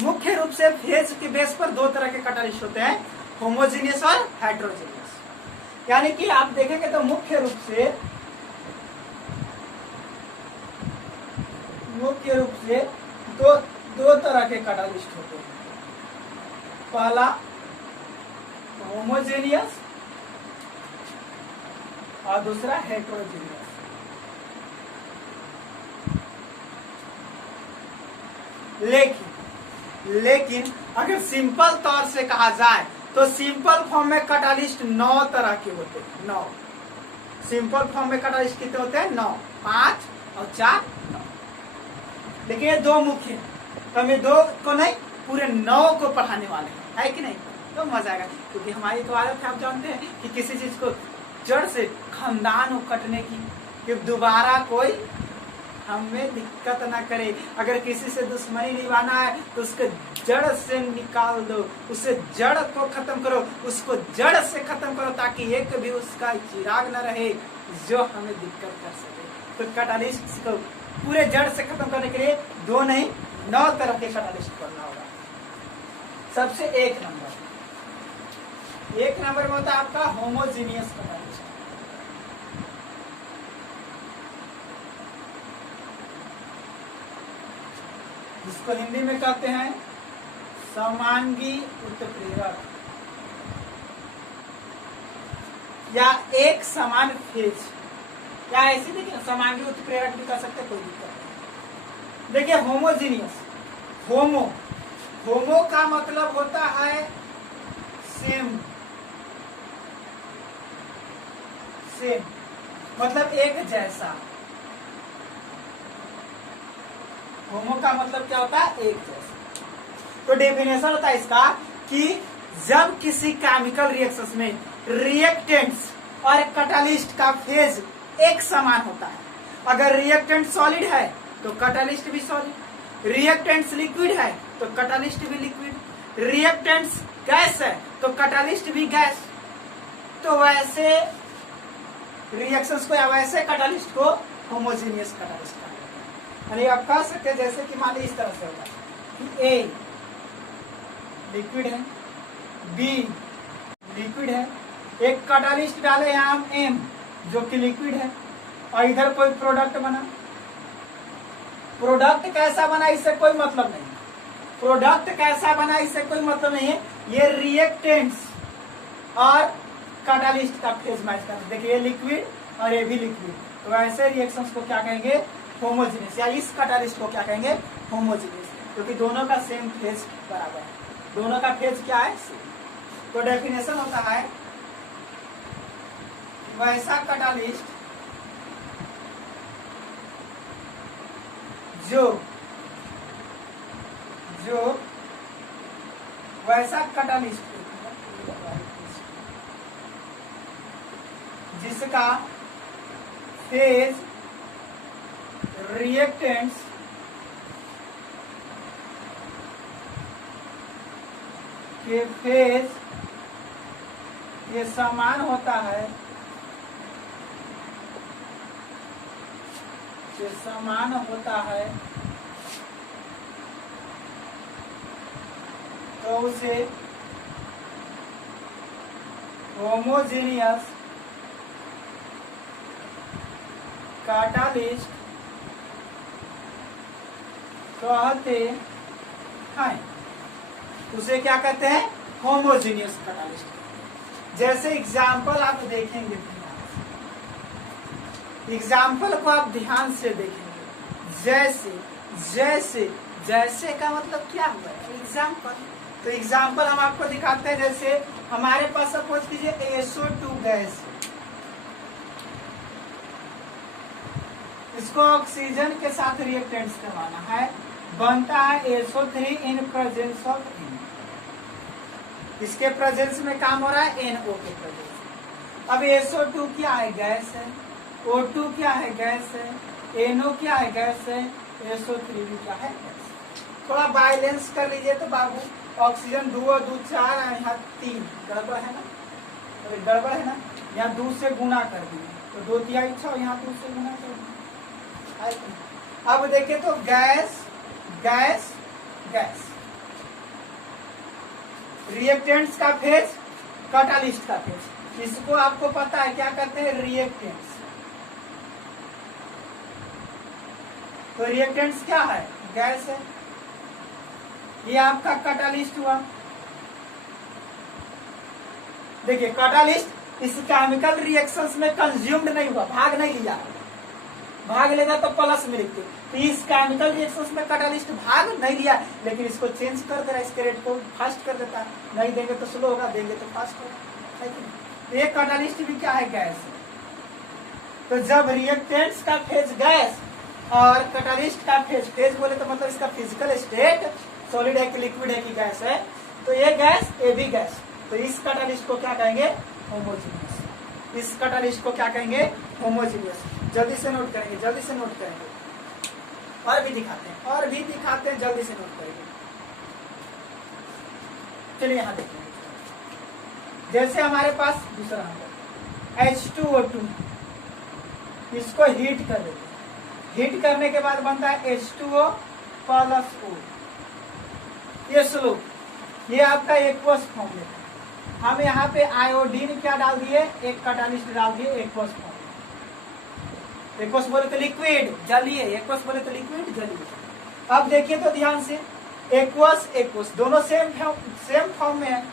मुख्य रूप से फेज के बेस पर 2 तरह के कैटालिस्ट होते हैं, होमोजीनियस और हेट्रोजीनियस। यानी कि आप देखेंगे तो मुख्य रूप से दो तरह के कैटालिस्ट होते हैं। पहला होमोजेनियस और दूसरा हेट्रोजीनियस। लेकिन अगर सिंपल तौर से कहा जाए तो सिंपल फॉर्म में कैटालिस्ट 9 तरह के होते हैं। 9 सिंपल फॉर्म में कैटालिस्ट कितने होते हैं? 9, 5 और 4, 9। देखिए 2 मुख्य, तो हमें 2 को नहीं पूरे 9 को पढ़ाने वाले हैं, है कि नहीं। तो मजा आएगा, क्योंकि हमारी तो आदत है, आप जानते हैं कि किसी चीज को जड़ से खानदान को कटने की, कि दोबारा कोई हमें दिक्कत ना करे। अगर किसी से दुश्मनी निभाना है तो उसको जड़ से निकाल दो, उसे जड़ को खत्म करो, उसको जड़ से खत्म करो, ताकि एक भी उसका चिराग न रहे जो हमें दिक्कत कर सके। तो कैटालिस्ट को पूरे जड़ से खत्म करने के लिए 2 नहीं 9 तरह के कैटालिस्ट करना होगा। सबसे 1 नंबर में होता है आपका होमोजीनियस कैटालिस्ट। जिसको हिंदी में कहते हैं समांगी उत्प्रेरक, या एक समान फेज, या ऐसे देखिए समांगी उत्प्रेरक भी कर सकते, कोई दिक्कत नहीं। देखिए होमोजीनियस, होमो का मतलब होता है सेम, मतलब एक जैसा। होमो का मतलब क्या होता है, एक जैसा। तो डेफिनेशन होता है इसका कि जब किसी केमिकल रिएक्शंस में रिएक्टेंट्स और कैटालिस्ट का फेज एक समान होता है। अगर रिएक्टेंट सॉलिड है तो कैटालिस्ट भी सॉलिड, रिएक्टेंट्स लिक्विड है तो कैटालिस्ट भी लिक्विड, रिएक्टेंट्स गैस है तो कैटालिस्ट भी गैस। तो वैसे रिएक्शंस को या वैसे कैटालिस्ट को होमोजेनियस कैटालिस्ट कहा जाता है। यानी आप कह सकते हैं जैसे कि मान लीजिए इस तरह से होगा कि ए लिक्विड है, बी लिक्विड है, एक कैटालिस्ट डाले यहाँ हम एम जो कि लिक्विड है, और इधर कोई प्रोडक्ट बना। प्रोडक्ट कैसा बना इससे कोई मतलब नहीं, प्रोडक्ट कैसा बना इससे कोई मतलब नहीं है। ये रिएक्टेंट्स और कैटालिस्ट का फेज मैच करना। देखिए ये लिक्विड और ये भी लिक्विड, तो ऐसे रिएक्शंस को क्या कहेंगे, होमोजेनियस, या इस कैटालिस्ट को क्या कहेंगे, होमोजेनियस, क्योंकि दोनों का सेम फेज बराबर है, दोनों का फेज क्या है, सेम। तो डेफिनेशन होता है वैसा कैटालिस्ट जो वैसा कैटालिस्ट जिसका फेज रिएक्टेंट्स के फेज ये समान होता है, ये समान होता है, तो उसे होमोजेनियस कैटालिस्ट कहते हैं। उसे क्या कहते हैं, होमोजेनियस कैटालिस्ट। जैसे एग्जाम्पल आप देखेंगे, एग्जाम्पल को आप ध्यान से देखेंगे, जैसे जैसे जैसे का मतलब क्या हुआ है, एग्जाम्पल। तो एग्जाम्पल हम आपको दिखाते हैं, जैसे हमारे पास सपोज कीजिए SO2 गैस, इसको ऑक्सीजन के साथ रिएक्टेंट्स करवाना है, बनता है SO3 in presence of N। इसके प्रेजेंस में काम हो रहा है NO के प्रेजेंस। अब SO2 क्या है, गैस है, O2 क्या है, गैस है, NO क्या है, गैस है, SO3 भी क्या है, गैस। थोड़ा बैलेंस कर लीजिए तो बाबू, ऑक्सीजन 2 और 2 4 है, यहाँ 3, गड़बड़ है ना, अरे गड़बड़ है ना, यहाँ 2 से गुना कर दिए तो 2 तिहाई 6, यहाँ 2 से गुना कर दिए। अब देखिए तो गैस गैस गैस, रिएक्टेंट्स का फेज, कैटालिस्ट का फेज, इसको आपको पता है क्या कहते हैं, रिएक्टेंट्स। तो रिएक्टेंट्स क्या है, गैस है, ये आपका कैटालिस्ट हुआ। देखिए कैटालिस्ट इस केमिकल रिएक्शंस में कंज्यूम्ड नहीं हुआ, भाग नहीं लिया, भाग लेगा तो प्लस में लिखते। तो इस केमिकल रिएक्शंस में कैटालिस्ट भाग नहीं लिया, लेकिन इसको चेंज कर दे रहा है, इसके रेट को फास्ट कर देता है। नहीं देंगे तो स्लो होगा, देंगे तो फास्ट होगा, है कि नहीं। एक कैटालिस्ट भी क्या है, गैस। तो जब रिएक्टेंट्स का फेज गैस और कैटालिस्ट का फेज, फेज बोले तो मतलब इसका फिजिकल स्टेट सॉलिड है कि लिक्विड है कि गैस है, तो ये गैस ये भी गैस, तो इस कैटालिस्ट को क्या कहेंगे, होमोजेनियस। इस कैटालिस्ट को क्या कहेंगे, होमोजेनियस। जल्दी से नोट करेंगे, जल्दी से नोट करेंगे, और भी दिखाते हैं, और भी दिखाते हैं, जल्दी से नोट करेंगे। चलिए यहाँ देखिए, जैसे हमारे पास दूसरा नंबर H2O2, इसको हीट कर देते हैं, हीट करने के बाद बनता है H2O प्लस O, ये स्लो, ये आपका एक्वस फॉर्म लेता है। हम यहाँ पे आयोडीन क्या डाल दिए, एक कैटालिस्ट डाल दिए, एक्वस फॉर्म। एक्वस बोले तो लिक्विड जलीय, एक्वस बोले तो लिक्विड जलीय। अब देखिए तो ध्यान से, एक्वस एक्वस दोनों सेम फॉर्म में है,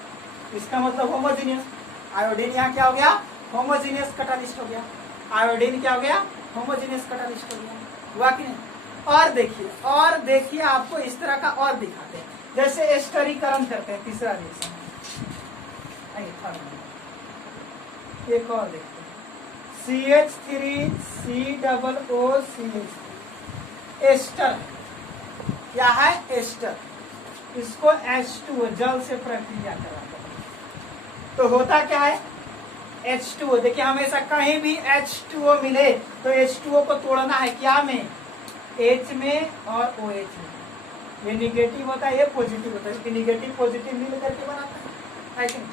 इसका मतलब होमोजेनियस। आयोडीन यहाँ क्या हो गया, होमोजेनियस कैटालिस्ट हो गया, आयोडीन क्या हो गया, होमोजेनियस कैटालिस्ट हो गया, हुआ कि नहीं। और देखिए आपको इस तरह का और दिखाते हैं, जैसे एस्टरीकरण करते हैं, तीसरा रिएक्शन। एक और देखते हैं, CH3COOCH3 एस्टर, क्या है, एस्टर। इसको H2O जल से प्रक्रिया कराते हैं तो होता क्या है, H2O। देखिए हमेशा कहीं भी H2O मिले तो H2O को तोड़ना है क्या में, H में और OH में। ये निगेटिव होता है, ये पॉजिटिव होता है, इसकी निगेटिव पॉजिटिव मिल करके बनाता है कि नहीं?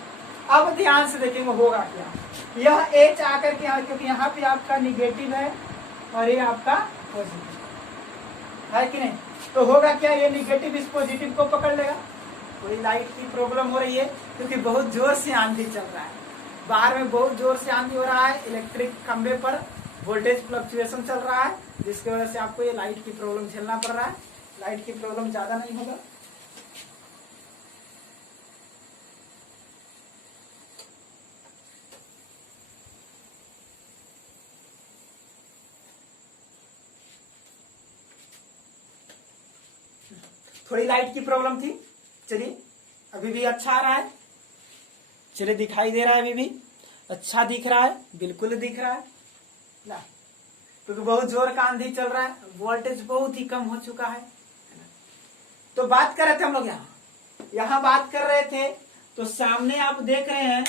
अब ध्यान से देखेंगे होगा क्या, यह H आकर के क्योंकि यहाँ पे आपका निगेटिव है और ये आपका पॉजिटिव है कि नहीं, तो होगा क्या, ये निगेटिव इस पॉजिटिव को पकड़ लेगा। कोई लाइट की प्रॉब्लम हो रही है क्योंकि बहुत जोर से आंधी चल रहा है, बाहर में बहुत जोर से आंधी हो रहा है, इलेक्ट्रिक खंबे पर वोल्टेज फ्लक्चुएशन चल रहा है, जिसकी वजह से आपको ये लाइट की प्रॉब्लम झेलना पड़ रहा है। लाइट की प्रॉब्लम ज्यादा नहीं होगा। थोड़ी लाइट की प्रॉब्लम थी, चलिए अभी भी अच्छा आ रहा है, चलिए दिखाई दे रहा है, अभी भी अच्छा दिख रहा है, बिल्कुल दिख रहा है ना, क्योंकि बहुत जोर का आंधी चल रहा है, वोल्टेज बहुत ही कम हो चुका है। तो बात कर रहे थे हम लोग यहाँ बात कर रहे थे, तो सामने आप देख रहे हैं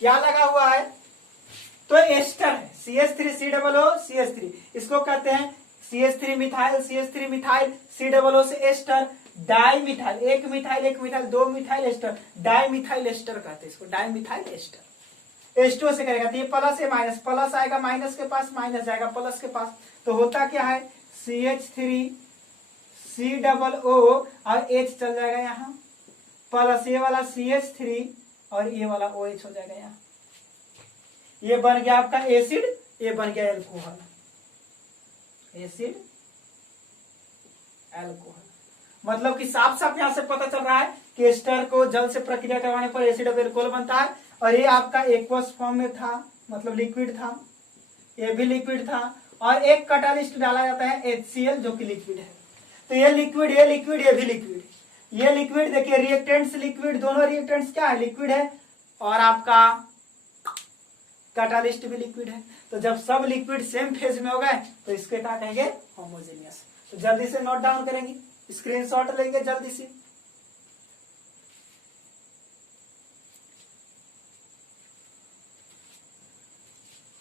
क्या लगा हुआ है, तो एस्टर है CH3COO CH3, इसको कहते हैं CH3 methyl CH3 methyl COO से एस्टर, डाई मिथाइल, एक मिथाइल दो methyl ester, dimethyl ester कहते हैं इसको, डाई मिथाइल एस्टर। H2O से करेगा तो ये प्लस है माइनस, प्लस आएगा माइनस के पास, माइनस जाएगा प्लस के पास, तो होता क्या है CH3COO और H चल जाएगा यहाँ, प्लस ये वाला CH3 और ये वाला OH हो जाएगा यहाँ, ये बन गया आपका एसिड, ये बन गया एल्कोहल, एसिड एल्कोहल। मतलब कि साफ साफ यहां से पता चल रहा है कि एस्टर को जल से प्रक्रिया करवाने पर एसिड ऑफ एल्कोहल बनता है, और ये आपका एक्वस फॉर्म में था, मतलब लिक्विड था, ये भी लिक्विड था, और एक कैटालिस्ट डाला जाता है HCl जो कि लिक्विड है। तो ये लिक्विड ये लिक्विड ये भी लिक्विड, ये लिक्विड देखिए रिएक्टेंट्स लिक्विड, दोनों रिएक्टेंट्स क्या है, लिक्विड है, और आपका कैटालिस्ट भी लिक्विड है। तो जब सब लिक्विड सेम फेज में हो गए तो इसके क्या कहेंगे, होमोजेनियस। तो जल्दी से नोट डाउन करेंगे, स्क्रीनशॉट लेंगे जल्दी से।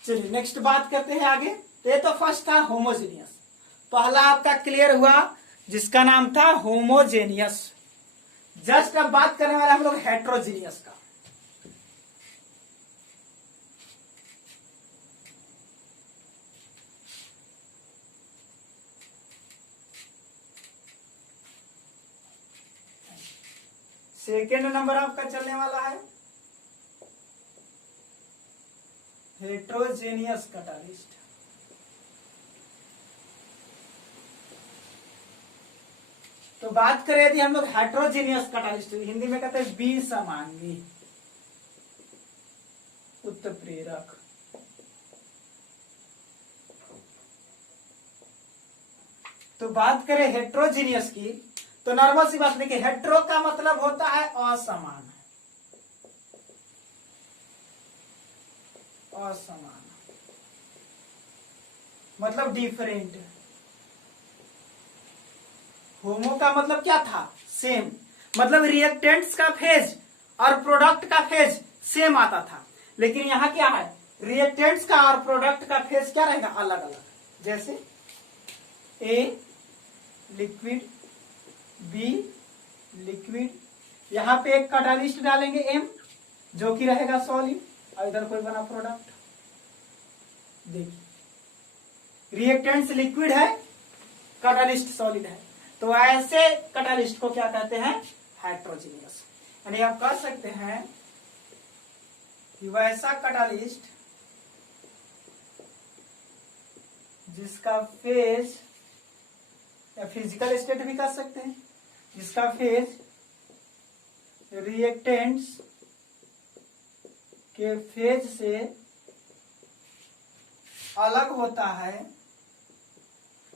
चलिए नेक्स्ट बात करते हैं आगे। तो ये तो फर्स्ट था होमोजेनियस, पहला आपका क्लियर हुआ जिसका नाम था होमोजेनियस। जस्ट अब बात करने वाले हम लोग हेट्रोजीनियस का। सेकेंड नंबर आपका चलने वाला है हेट्रोजेनियस कैटालिस्ट। तो बात करें यदि हम लोग हेट्रोजेनियस कैटालिस्ट, हिंदी में कहते हैं विसमांगी उत्प्रेरक। तो बात करें हेट्रोजीनियस की, तो नॉर्मल सी बात देखिए, हेट्रो का मतलब होता है असमान, असमान मतलब डिफरेंट। होमो का मतलब क्या था, सेम, मतलब रिएक्टेंट्स का फेज और प्रोडक्ट का फेज सेम आता था, लेकिन यहां क्या है, रिएक्टेंट्स का और प्रोडक्ट का फेज क्या रहेगा, अलग अलग। जैसे ए लिक्विड, बी लिक्विड, यहां पे एक कैटालिस्ट डालेंगे एम जो कि रहेगा सॉलिड, और इधर कोई बना प्रोडक्ट। देखिए रिएक्टेंट्स लिक्विड है, कैटालिस्ट सॉलिड है, तो ऐसे कैटालिस्ट को क्या कहते हैं, हेट्रोजीनियस। यानी आप कह सकते हैं कि वैसा कैटालिस्ट जिसका फेज, या फिजिकल स्टेट भी कर सकते हैं, जिसका फेज रिएक्टेंट्स के फेज से अलग होता है,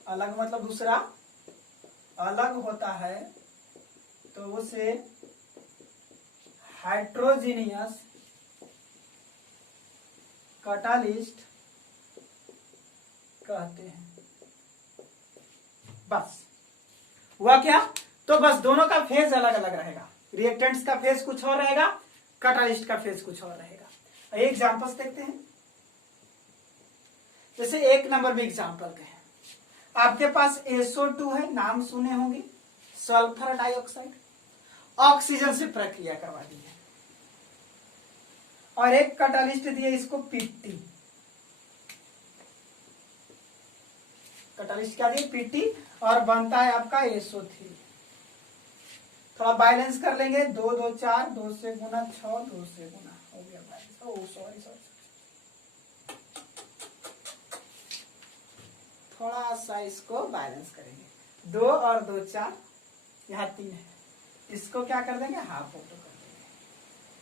अलग मतलब दूसरा अलग होता है, तो उसे हेट्रोजीनियस कैटालिस्ट कहते हैं। बस हुआ क्या? तो बस दोनों का फेज अलग अलग रहेगा, रिएक्टेंट्स का फेज कुछ और रहेगा, कैटालिस्ट का फेज कुछ और रहेगा। एक एग्जांपल्स देखते हैं। जैसे 1 नंबर में एग्जांपल के हैं, आपके पास SO2 है, नाम सुने होंगे, सल्फर डाइऑक्साइड, ऑक्सीजन से प्रक्रिया करवा दी है, और एक कैटालिस्ट दिए इसको PT, कैटालिस्ट क्या दिए? PT, और बनता है आपका SO3। थोड़ा बैलेंस कर लेंगे, 2 2 4, 2 से गुना 6, 2 से गुना हो गया बैलेंस। ओ सॉरी, थोड़ा सा इसको बैलेंस करेंगे, 2 और 2 4, यहाँ 3 है, इसको क्या कर देंगे? हाफ ऑटो कर देंगे,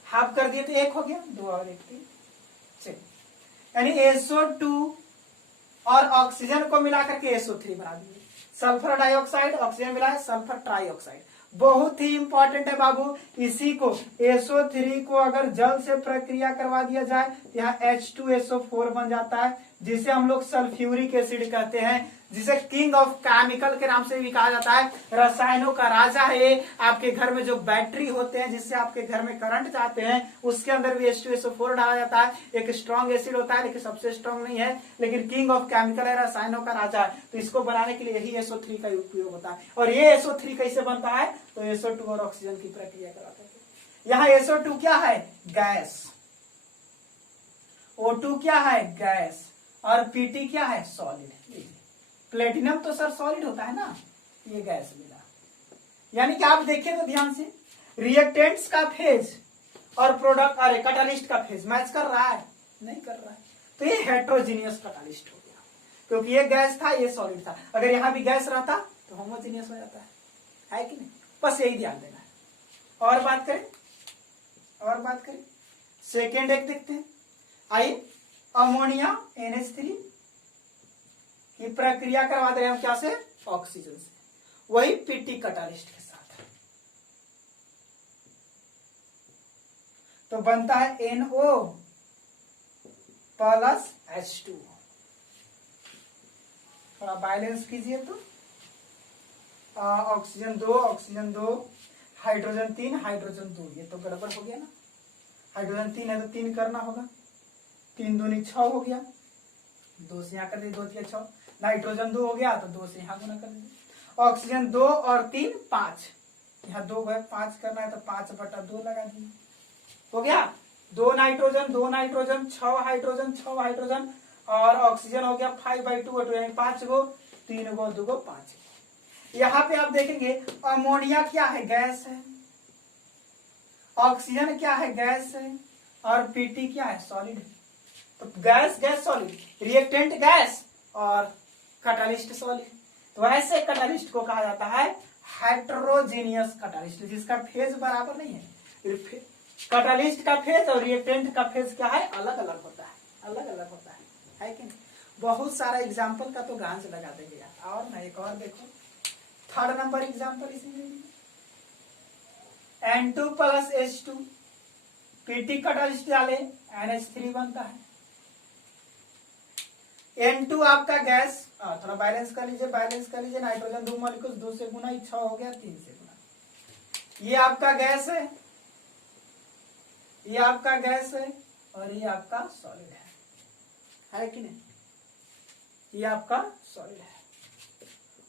हाफ कर दिए तो 1 हो गया, 2 और 1 3। चलिए, यानी SO2 और ऑक्सीजन को मिलाकर के SO3 बना दिए। सल्फर डाइऑक्साइड, ऑक्सीजन मिला है, सल्फर ट्राइऑक्साइड, बहुत ही इंपॉर्टेंट है बाबू। इसी को SO3 को अगर जल से प्रक्रिया करवा दिया जाए तो यहाँ H2SO4 बन जाता है, जिसे हम लोग सल्फ्यूरिक एसिड कहते हैं, जिसे किंग ऑफ केमिकल के नाम से भी कहा जाता है, रसायनों का राजा है ये। आपके घर में जो बैटरी होते हैं जिससे आपके घर में करंट जाते हैं, उसके अंदर भी H2SO4 डाला जाता है। एक स्ट्रॉन्ग एसिड होता है, लेकिन सबसे स्ट्रॉन्ग नहीं है, लेकिन किंग ऑफ केमिकल है, रसायनों का राजा है। तो इसको बनाने के लिए यही SO3 का उपयोग होता है। और ये SO3 कैसे बनता है? तो SO2 और ऑक्सीजन की प्रक्रिया कराते हैं। यहाँ SO2 क्या है? गैस। O2 क्या है? गैस। और PT क्या है? सॉलिड। प्लेटिनम तो सर सॉलिड होता है ना, ये गैस मिला। यानी कि आप देखिए तो ध्यान से, रिएक्टेंट्स का फेज और प्रोडक्ट, अरे कैटालिस्ट का फेज मैच कर रहा है? नहीं कर रहा है। तो ये हेट्रोजीनियस कैटालिस्ट हो गया, क्योंकि ये गैस था, ये सॉलिड था। अगर यहां भी गैस रहता तो होमोजीनियस हो जाता है कि नहीं? बस यही ध्यान देना है। और बात करें, सेकेंड एक देखते हैं। आइए, अमोनिया NH3 की प्रक्रिया करवा दे रहे हैं हम, क्या से? ऑक्सीजन से, वही PT कैटालिस्ट के साथ। तो बनता है NO प्लस H2। थोड़ा बैलेंस कीजिए तो, ऑक्सीजन 2, हाइड्रोजन 3, हाइड्रोजन 2, ये तो गड़बड़ हो गया ना। हाइड्रोजन 3 है तो 3 करना होगा, 3 दूनी 6 हो गया, 2 से यहाँ कर दीजिए, 2 3 6। नाइट्रोजन 2 हो गया तो 2 से यहाँ गुना कर दीजिए। ऑक्सीजन 2 और 3 5, यहाँ 2 है, 5 करना है तो 5/2 लगा दीजिए, हो गया। 2 नाइट्रोजन 6 हाइड्रोजन 6 हाइड्रोजन, और ऑक्सीजन हो गया 5/2, यानी 5 गो, 3 गो 2 गो 5। यहाँ पे आप देखेंगे अमोनिया क्या है? गैस है। ऑक्सीजन क्या है? गैस है। और PT क्या है? सॉलिड है। तो gas gas solid, reactant gas और कैटालिस्ट सॉलिड। तो ऐसे कैटालिस्ट को कहा जाता है हेट्रोजीनियस कैटालिस्ट, जिसका फेज बराबर नहीं है। कैटालिस्ट का फेज और रिएक्टेंट का फेज क्या है? अलग अलग होता है कि नहीं? बहुत सारा एग्जाम्पल का तो गांज लगा देंगे यार। और ना एक और देखो, 3rd नंबर एग्जाम्पल इसी में, N2 plus H2, PT catalyst डाले, NH3 बनता है। N2 आपका गैस, थोड़ा बैलेंस कर लीजिए, नाइट्रोजन 2 मॉलिक्यूल्स, 2 से गुना 6 हो गया, 3 से गुना। ये आपका गैस है, ये आपका गैस है, और ये आपका सॉलिड है कि नहीं? ये आपका सॉलिड है।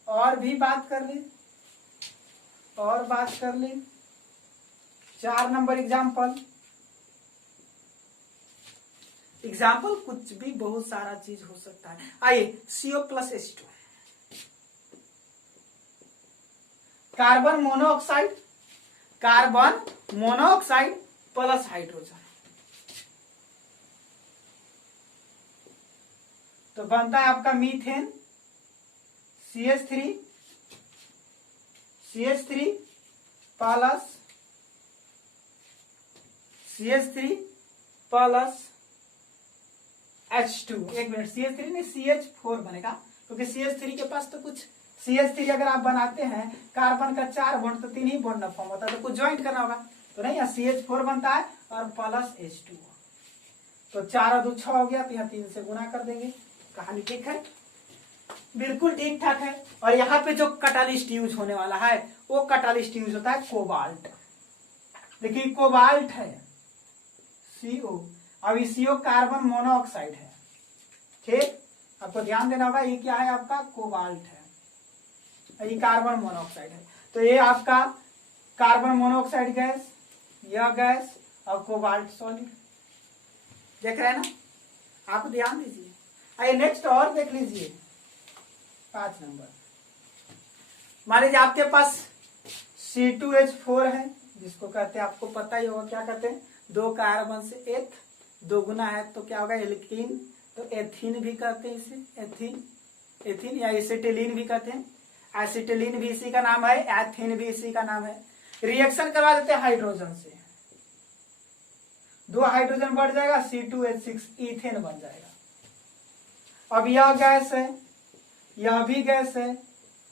और भी बात कर ले, 4 नंबर एग्जाम्पल कुछ भी, बहुत सारा चीज हो सकता है। आइए, CO plus H2, carbon monoxide plus hydrogen, तो बनता है आपका मीथेन, CH3 प्लस H2। एक मिनट, CH3 नहीं, CH4 बनेगा, क्योंकि CH3 के पास तो कुछ, CH3 अगर आप बनाते हैं, कार्बन का 4 बॉन्ड तो 3 ही बॉन्ड फॉर्म होता है, तो कुछ ज्वाइंट करना होगा, तो नहीं, यहाँ CH4 बनता है और प्लस H2, तो 4 और 2 6 हो गया, तो यहाँ 3 से गुना कर देंगे। कहानी ठीक है। बिल्कुल ठीक ठाक है। और यहाँ पे जो कैटालिस्ट यूज होने वाला है वो कैटालिस्ट यूज होता है कोबाल्ट। देखिए कोबाल्ट है CO, अब CO कार्बन मोनोऑक्साइड है। ठीक, आपको ध्यान देना होगा ये क्या है आपका कोबाल्ट है, ये कार्बन मोनोऑक्साइड है। तो ये आपका कार्बन मोनोऑक्साइड गैस, यह गैस और कोबाल्ट सॉलिड, देख रहे हैं ना, आप ध्यान दीजिए। आइए नेक्स्ट और देख लीजिए 5 नंबर। मान लीजिए आपके पास C2H4 है, जिसको कहते हैं आपको पता ही होगा क्या कहते हैं, 2 कार्बन से एक 2 गुना है तो क्या होगा एल्कीन, तो एथीन भी कहते हैं इसे, एथीन या एसिटिलीन भी कहते हैं। एसिटिलीन भी इसी का नाम है, एथीन भी इसी का नाम है। रिएक्शन करवा देते हैं हाइड्रोजन से, 2 हाइड्रोजन बढ़ जाएगा, C2H6 इथेन बन जाएगा। अब यह गैस है, यह भी गैस है,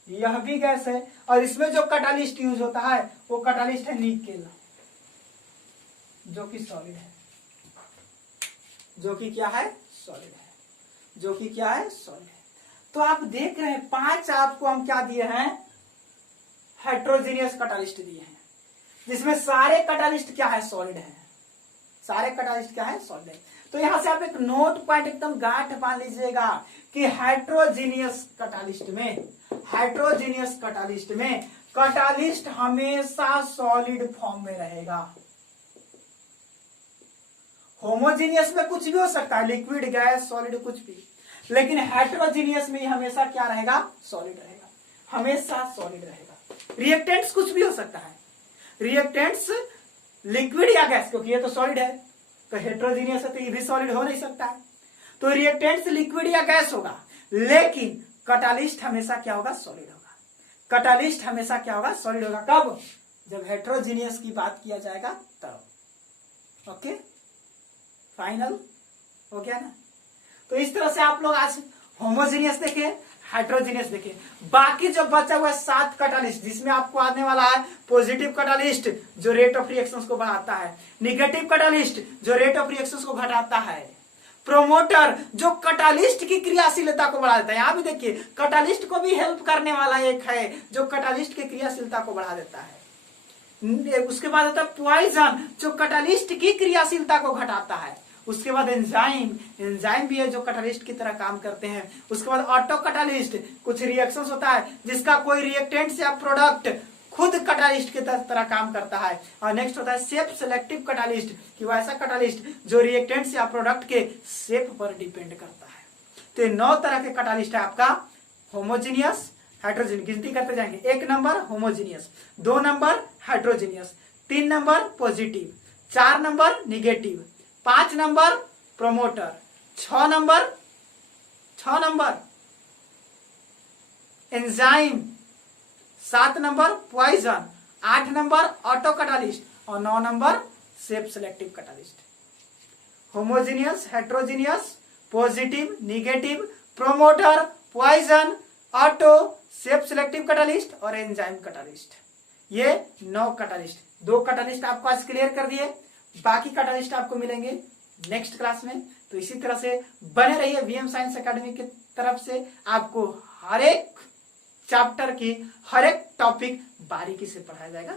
यह भी गैस है, और इसमें जो कैटालिस्ट यूज होता है वो कैटालिस्ट है निकेल, जो कि सॉलिड है, जो कि क्या है सॉलिड है, जो कि क्या है सॉलिड है। तो आप देख रहे हैं 5 आपको हम क्या दिए हैं, हेट्रोजीनियस कैटालिस्ट दिए हैं, जिसमें सारे कैटालिस्ट क्या है सॉलिड है, सारे कैटालिस्ट क्या है सॉलिड है। तो यहां से आप एक नोट पॉइंट एकदम गांठ बांध लीजिएगा कि हेट्रोजीनियस कैटालिस्ट में कैटालिस्ट हमेशा सॉलिड फॉर्म में रहेगा। होमोजीनियस में कुछ भी हो सकता है, लिक्विड गैस सॉलिड कुछ भी, लेकिन हेट्रोजीनियस में हमेशा क्या रहेगा सॉलिड रहेगा, हमेशा सॉलिड रहेगा। रिएक्टेंट्स कुछ भी हो सकता है, रिएक्टेंट्स लिक्विड या गैस, क्योंकि ये तो सॉलिड है, तो हेट्रोजीनियस है तो ये भी सॉलिड हो नहीं सकता है, तो रिएक्टेंट्स लिक्विड या गैस होगा, लेकिन कैटालिस्ट हमेशा क्या होगा सॉलिड होगा। कैटालिस्ट हमेशा क्या होगा सॉलिड होगा, कब, जब हेट्रोजीनियस की बात किया जाएगा तब। ओके, फाइनल हो गया ना। तो इस तरह से आप लोग आज होमोजीनियस देखे, हाइड्रोजीनियस देखे। बाकी जो बचा हुआ 7 कैटालिस्ट, जिसमें आपको आने वाला है पॉजिटिव कैटालिस्ट जो रेट ऑफ रिएक्शंस को बढ़ाता है, निगेटिव कैटालिस्ट जो रेट ऑफ रिएक्शंस को घटाता है, प्रोमोटर जो कैटालिस्ट की क्रियाशीलता को बढ़ा देता है। यहां भी देखिए कैटालिस्ट को भी हेल्प करने वाला एक है जो कैटालिस्ट की क्रियाशीलता को बढ़ा देता है। उसके बाद आता है पॉइजन जो कैटालिस्ट की क्रियाशीलता को घटाता है। उसके बाद एंजाइम भी है जो कैटालिस्ट की तरह काम करते हैं। उसके बाद ऑटो कैटालिस्ट, कुछ रिएक्शंस होता है जिसका कोई रिएक्टेंट या प्रोडक्ट खुद कैटालिस्ट की तरह काम करता है। और नेक्स्ट होता है सेल्फ सेलेक्टिव कैटालिस्ट, कि वो ऐसा कैटालिस्ट जो रिएक्टेंट या प्रोडक्ट के शेप पर डिपेंड करता है। तो ये 9 तरह के कैटालिस्ट है आपका, होमोजीनियस, हाइड्रोजीनियस, गिनती करते जाएंगे। 1 number homogeneous, 2 number heterogeneous, 3 number positive, 4 number negative, 5 number promoter, 6 number enzyme, 7 number poison, 8 number auto catalyst और 9 number self selective catalyst. Homogeneous, heterogeneous, positive, negative, promoter, poison, auto, self selective catalyst और enzyme catalyst. ये 9 catalyst, 2 catalyst आपको आज clear कर दिए, बाकी catalyst आपको मिलेंगे नेक्स्ट क्लास में। तो इसी तरह से बने रहिए वीएम साइंस एकेडमी की तरफ से, आपको हर एक चैप्टर की हर एक टॉपिक बारीकी से पढ़ाया जाएगा।